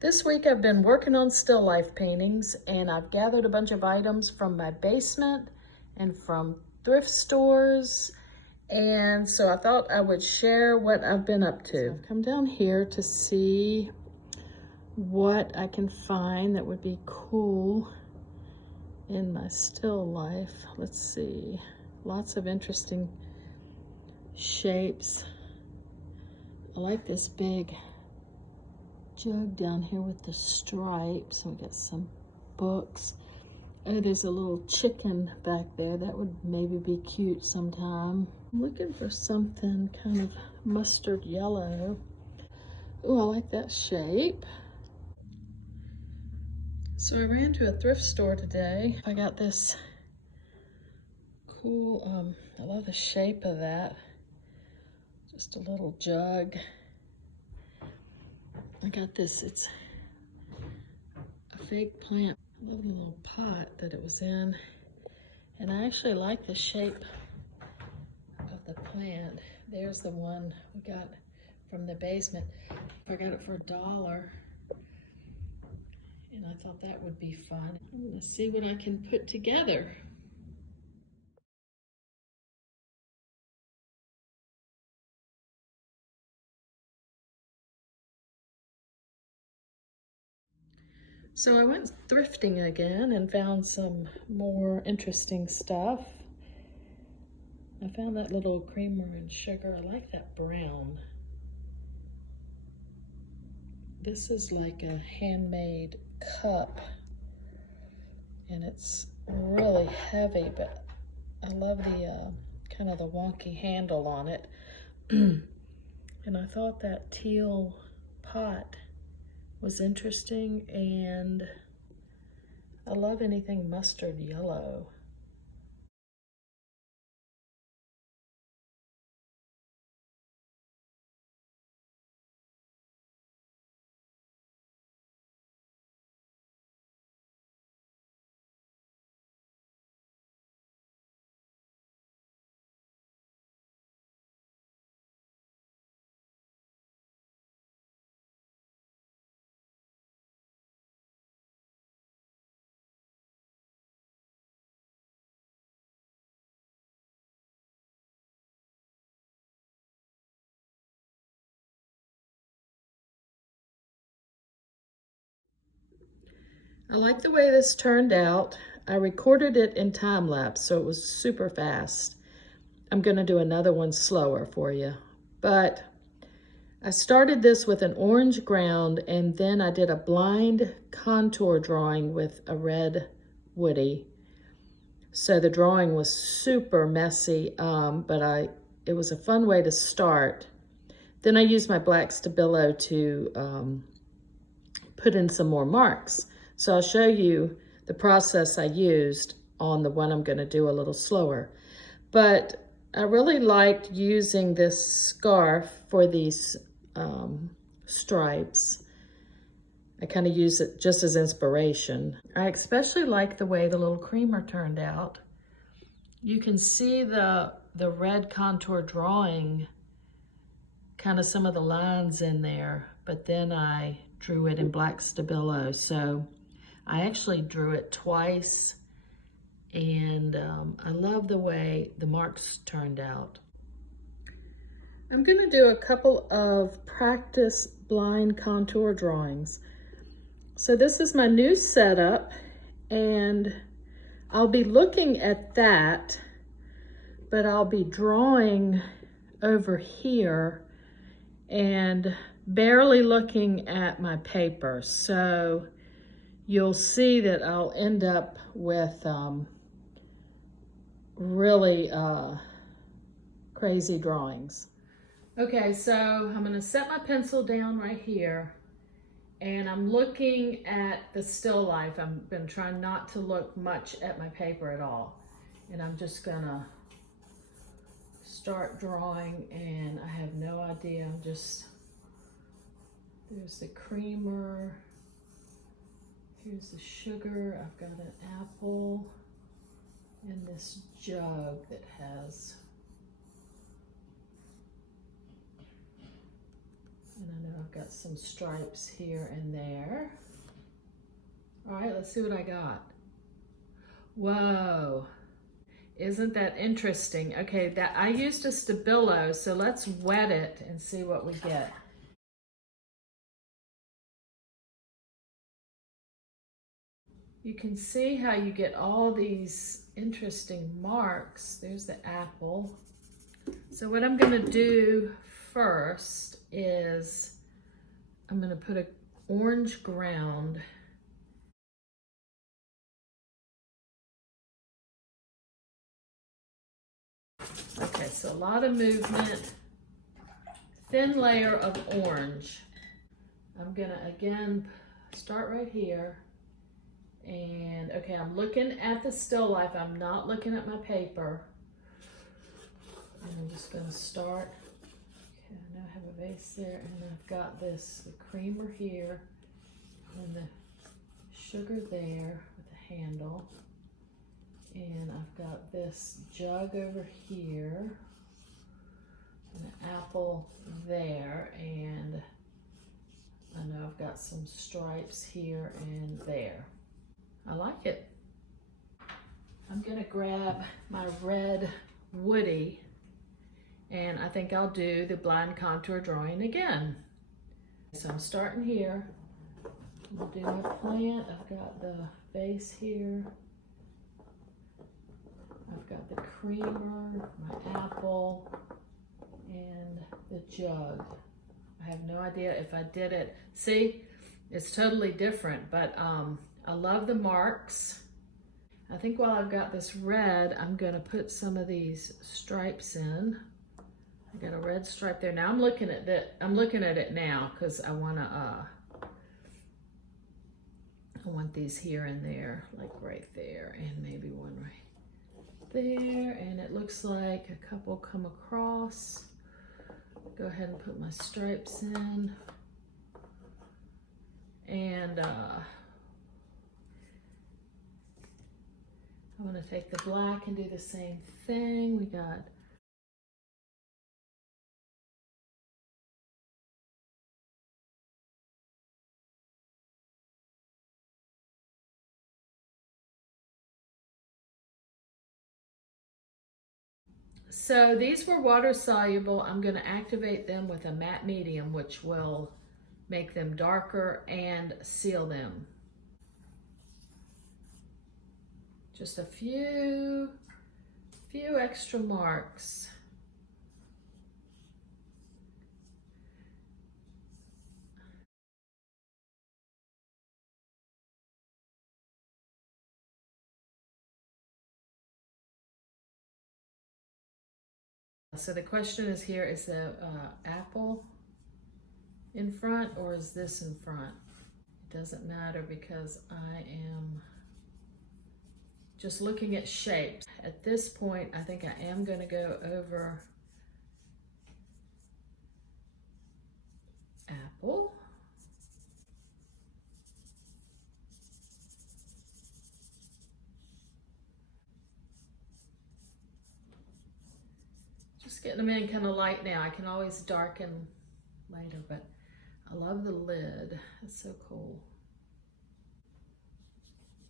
This week I've been working on still life paintings, and I've gathered a bunch of items from my basement and from thrift stores, and so I thought I would share what I've been up to. So I've come down here to see what I can find that would be cool in my still life. Let's see, lots of interesting shapes. I like this big jug down here with the stripes. We got some books. Oh, there's a little chicken back there. That would maybe be cute sometime. I'm looking for something kind of mustard yellow. Oh, I like that shape. So I ran to a thrift store today. I got this cool, I love the shape of that. Just a little jug. I got this, it's a fake plant. I love the little pot that it was in. And I actually like the shape of the plant. There's the one we got from the basement. I got it for $1. And I thought that would be fun. I'm gonna see what I can put together. So I went thrifting again and found some more interesting stuff. I found that little creamer and sugar. I like that brown. This is like a handmade cup, and it's really heavy, but I love the kind of the wonky handle on it. And I thought that teal pot was interesting, and I love anything mustard yellow. I like the way this turned out. I recorded it in time lapse, so it was super fast. I'm gonna do another one slower for you. But I started this with an orange ground, and then I did a blind contour drawing with a red woody. So the drawing was super messy, but it was a fun way to start. Then I used my black Stabilo to put in some more marks. So I'll show you the process I used on the one I'm gonna do a little slower. But I really liked using this scarf for these stripes. I kind of use it just as inspiration. I especially like the way the little creamer turned out. You can see the red contour drawing, kind of some of the lines in there, but then I drew it in black Stabilo. So I actually drew it twice, and I love the way the marks turned out. I'm gonna do a couple of practice blind contour drawings. So this is my new setup, and I'll be looking at that, but I'll be drawing over here and barely looking at my paper. So you'll see that I'll end up with really crazy drawings. Okay, so I'm gonna set my pencil down right here, and I'm looking at the still life. I've been trying not to look much at my paper at all. And I'm just gonna start drawing, and I have no idea. There's the creamer. Here's the sugar. I've got an apple and this jug that has And I know I've got some stripes here and there. All right, let's see what I got. Whoa, isn't that interesting? Okay, that I used a Stabilo, so let's wet it and see what we get. You can see how you get all these interesting marks. There's the apple. So what I'm gonna do first is I'm gonna put an orange ground. Okay, so a lot of movement. Thin layer of orange. I'm gonna again start right here. And okay, I'm looking at the Stilllife. I'm not looking at my paper. And I'm just gonna start. Okay, I now have a vase there, and I've got this, the creamer here, and the sugar there with the handle. And I've got this jug over here, and an apple there, and I know I've got some stripes here and there. I like it. I'm gonna grab my red woody, and I think I'll do the blind contour drawing again. So I'm starting here. I'm gonna do my plant. I've got the vase here. I've got the creamer, my apple, and the jug. I have no idea if I did it. See, it's totally different, but I love the marks. I think while I've got this red, I'm gonna put some of these stripes in. I got a red stripe there. Now I'm looking at it now because I want these here and there, like right there, and maybe one right there. And it looks like a couple come across. Go ahead and put my stripes in. And I'm gonna take the black and do the same thing. We got so these were water soluble. I'm gonna activate them with a matte medium, which will make them darker and seal them. Just a few extra marks. So the question is here, is the apple in front or is this in front? It doesn't matter because I am just looking at shapes. At this point, I think I am gonna go over apple. Just getting them in kind of light now. I can always darken later, but I love the lid. It's so cool.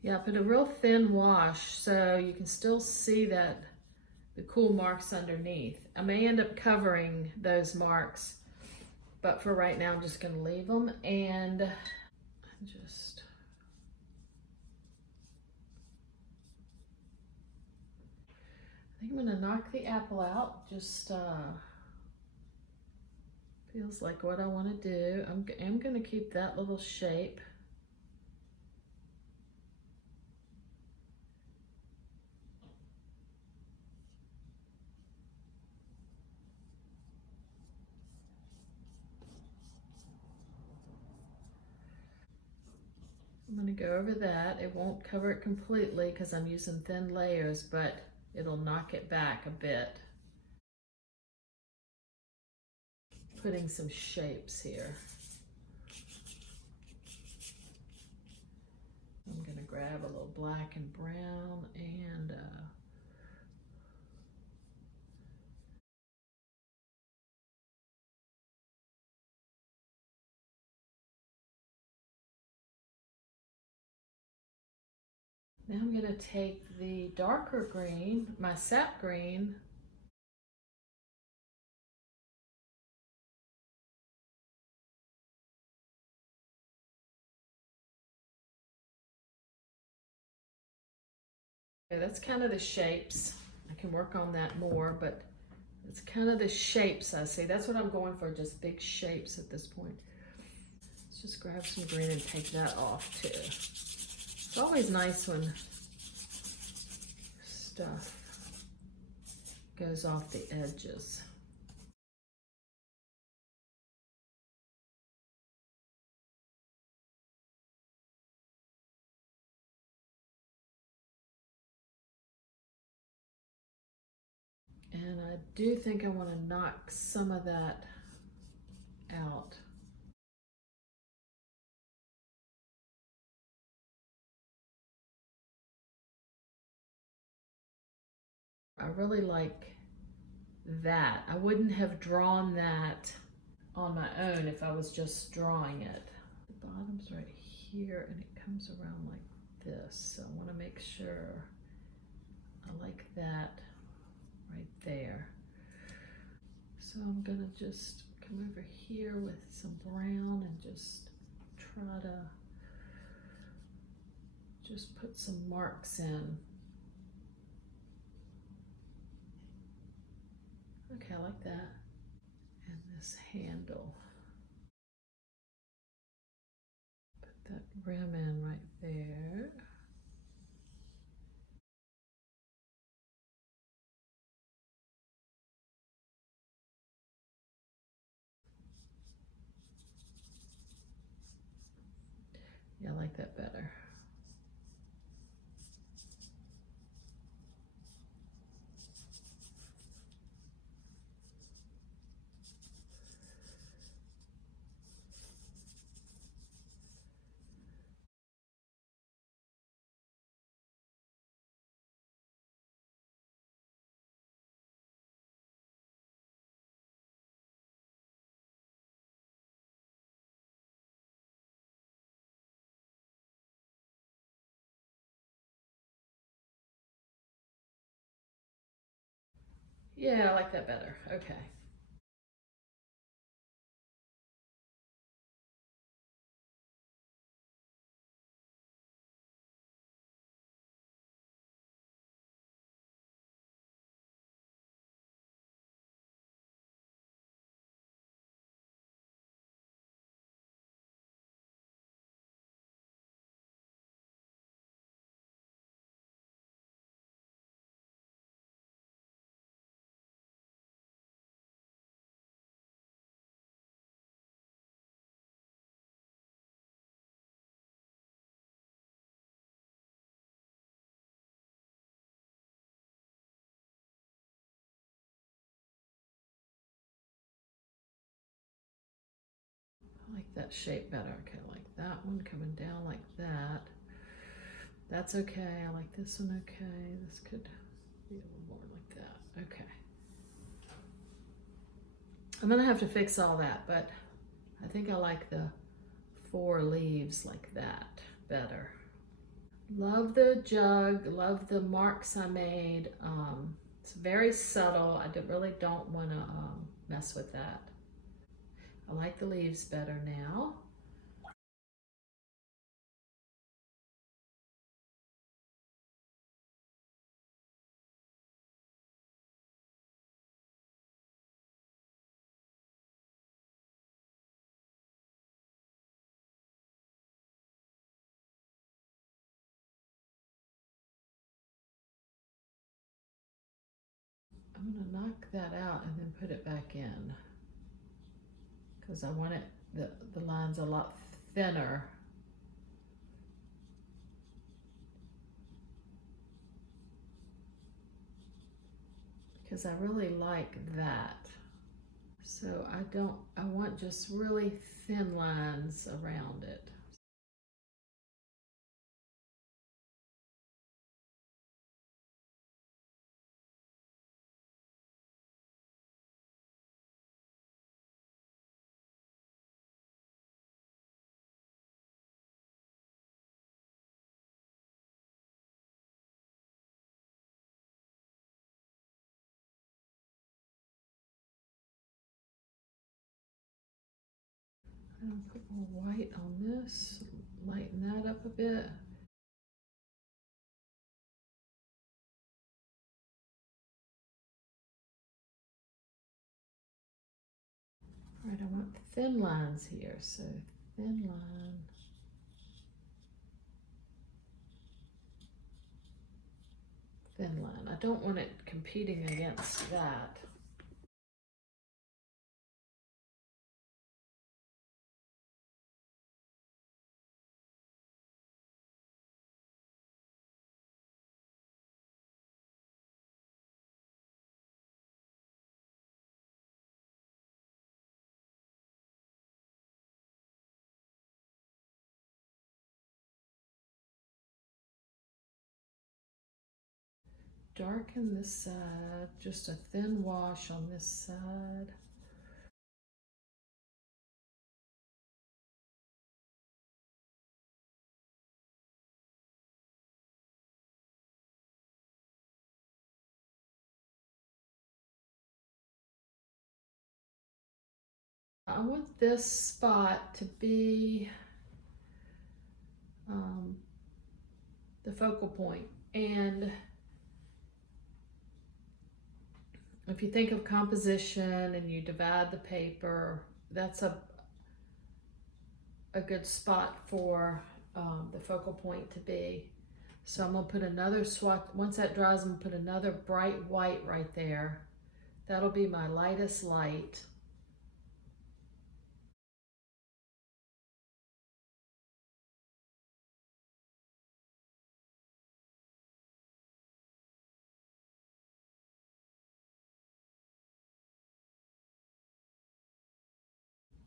Yeah, I put a real thin wash so you can still see that the cool marks underneath. I may end up covering those marks, but for right now, I'm just gonna leave them and just I think I'm gonna knock the apple out. Just feels like what I wanna do. I'm gonna keep that little shape. I'm gonna go over that. It won't cover it completely because I'm using thin layers, but it'll knock it back a bit. Putting some shapes here. I'm gonna grab a little black and brown and Now I'm gonna take the darker green, my sap green, okay, that's kind of the shapes. I can work on that more, but it's kind of the shapes I see. That's what I'm going for, just big shapes at this point. Let's just grab some green and take that off too. It's always nice when stuff goes off the edges. And I do think I want to knock some of that out. I really like that. I wouldn't have drawn that on my own if I was just drawing it. The bottom's right here and it comes around like this. So I want to make sure I like that right there. So I'm gonna just come over here with some brown and just try to just put some marks in. Okay, I like that. And this handle. Put that rim in right there. Yeah, I like that better. Yeah, I like that better. Okay. I like that shape better. Okay, I like that one coming down like that. That's okay. I like this one okay. This could be a little more like that. Okay. I'm gonna have to fix all that, but I think I like the 4 leaves like that better. Love the jug, love the marks I made. It's very subtle. I really don't want to mess with that. I like the leaves better now. I'm gonna knock that out and then put it back in because I want it, the line's a lot thinner. Because I really like that. So I want just really thin lines around it. I'm gonna put more white on this, lighten that up a bit. All right, I want thin lines here, so thin line. Thin line. I don't want it competing against that. Darken this side, just a thin wash on this side. I want this spot to be the focal point. And if you think of composition and you divide the paper, that's a good spot for the focal point to be. So I'm gonna put another swatch, once that dries, I'm gonna put another bright white right there. That'll be my lightest light.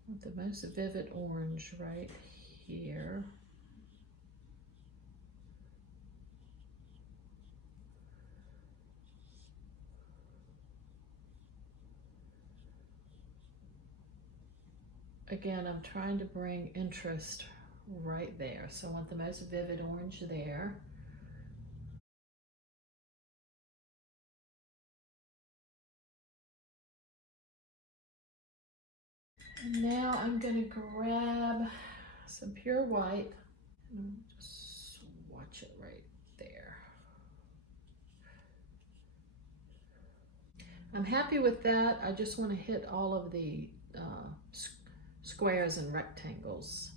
With the most vivid orange right here. Again, I'm trying to bring interest right there. So I want the most vivid orange there. And now I'm gonna grab some pure white and just swatch it right there. I'm happy with that. I just want to hit all of the squares and rectangles.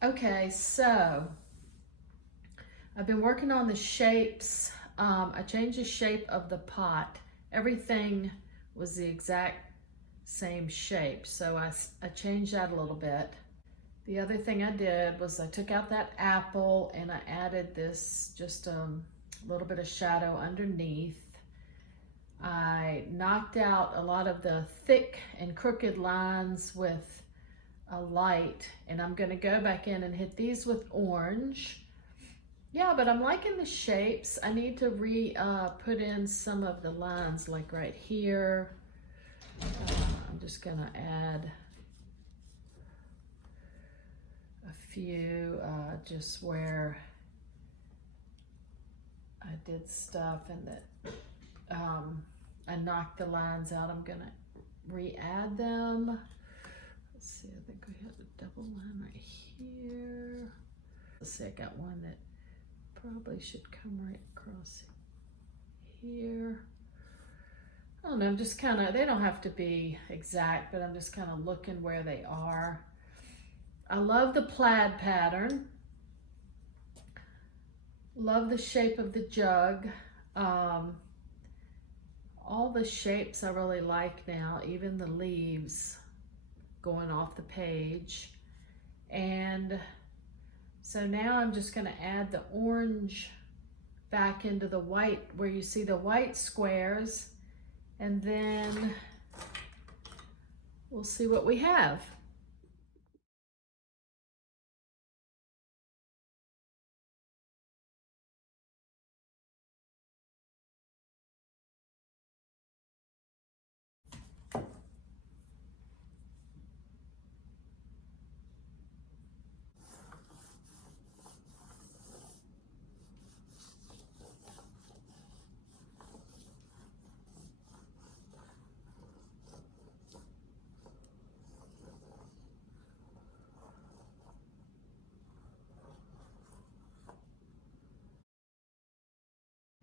Okay, so I've been working on the shapes. I changed the shape of the pot. Everything was the exact same shape, so I changed that a little bit. The other thing I did was I took out that apple and I added this, just a little bit of shadow underneath. I knocked out a lot of the thick and crooked lines with a light, and I'm gonna go back in and hit these with orange. Yeah, but I'm liking the shapes. I need to put in some of the lines, like right here. I'm just gonna add a few just where I did stuff and that I knocked the lines out. I'm gonna re-add them. Let's see, I think we have a double line right here. Let's see, I got one that probably should come right across here. I don't know, I'm just kind of, they don't have to be exact, but I'm just kind of looking where they are. I love the plaid pattern. Love the shape of the jug. All the shapes I really like now, even the leaves going off the page. And so now I'm just going to add the orange back into the white where you see the white squares, and then we'll see what we have.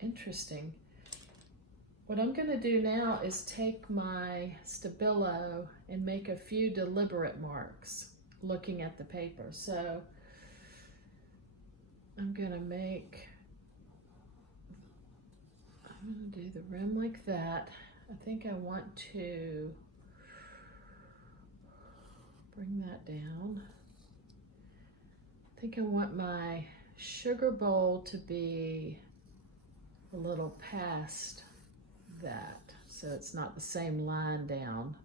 Interesting. What I'm going to do now is take my Stabilo and make a few deliberate marks looking at the paper. So I'm going to do the rim like that. I think I want to bring that down. I think I want my sugar bowl to be a little past that, so it's not the same line down.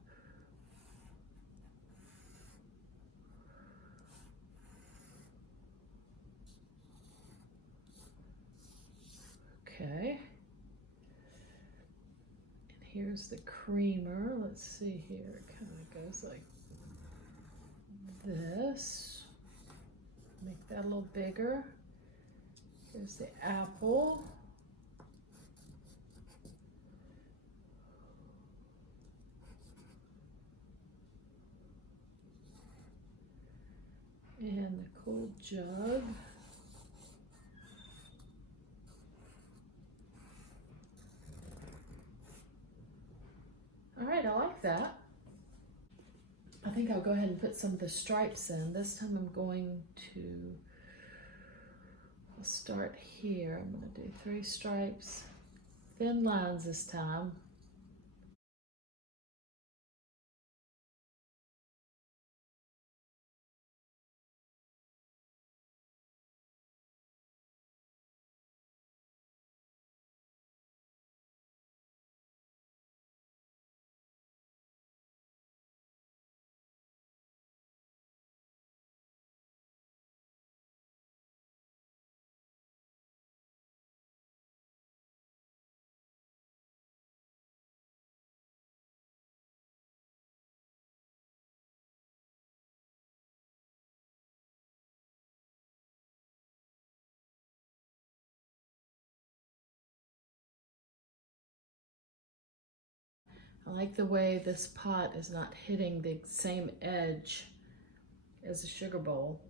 Okay. And here's the creamer. Let's see here. It kind of goes like this. Make that a little bigger. Here's the apple. And the cool jug. All right, I like that. I think I'll go ahead and put some of the stripes in. This time I'm going to start here. I'm going to do 3 stripes, thin lines this time. I like the way this pot is not hitting the same edge as a sugar bowl.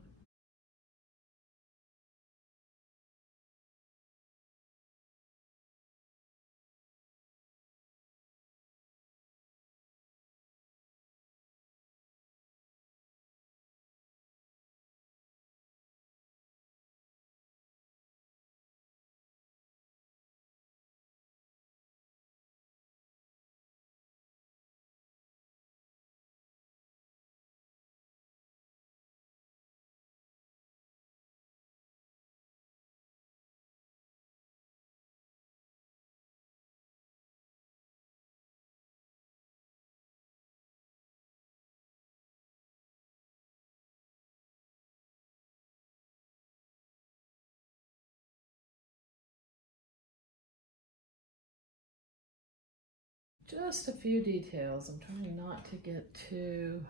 Just a few details. I'm trying not to get too,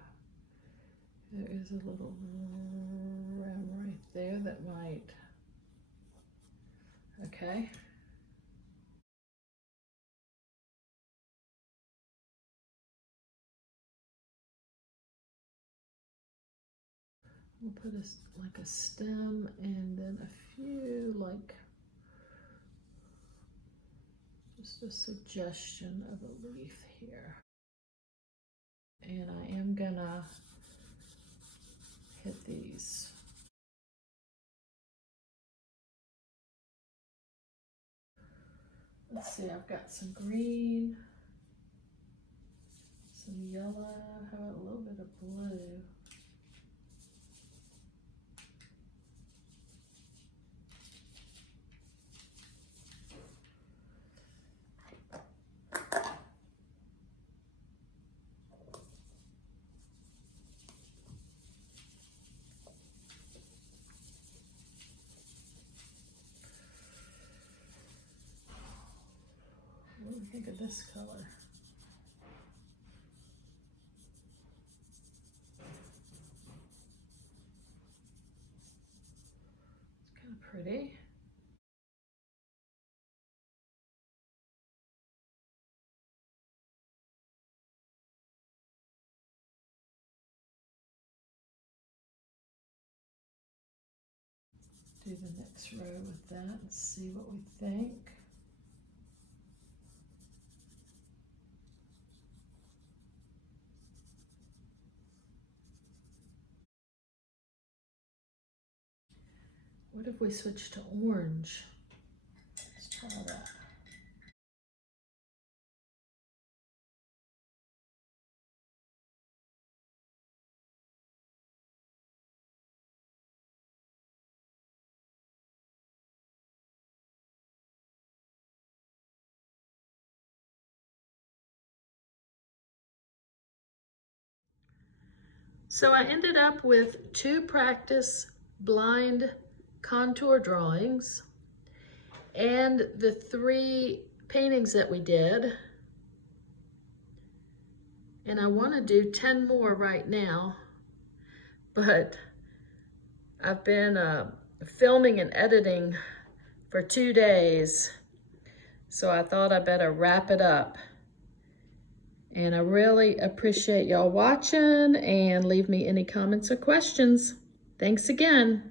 there is a little rim right there that might, okay. We'll put like a stem and then a few, like just a suggestion of a leaf here. And I am gonna hit these. Let's see, I've got some green, some yellow, how about a little bit of blue? What do you think of this color? It's kind of pretty. Do the next row with that and see what we think. What if we switch to orange? Let's try that. So I ended up with 2 practice blind contour drawings and the 3 paintings that we did. And I want to do 10 more right now, but I've been filming and editing for 2 days, so I thought I better wrap it up. And I really appreciate y'all watching, and leave me any comments or questions. Thanks again.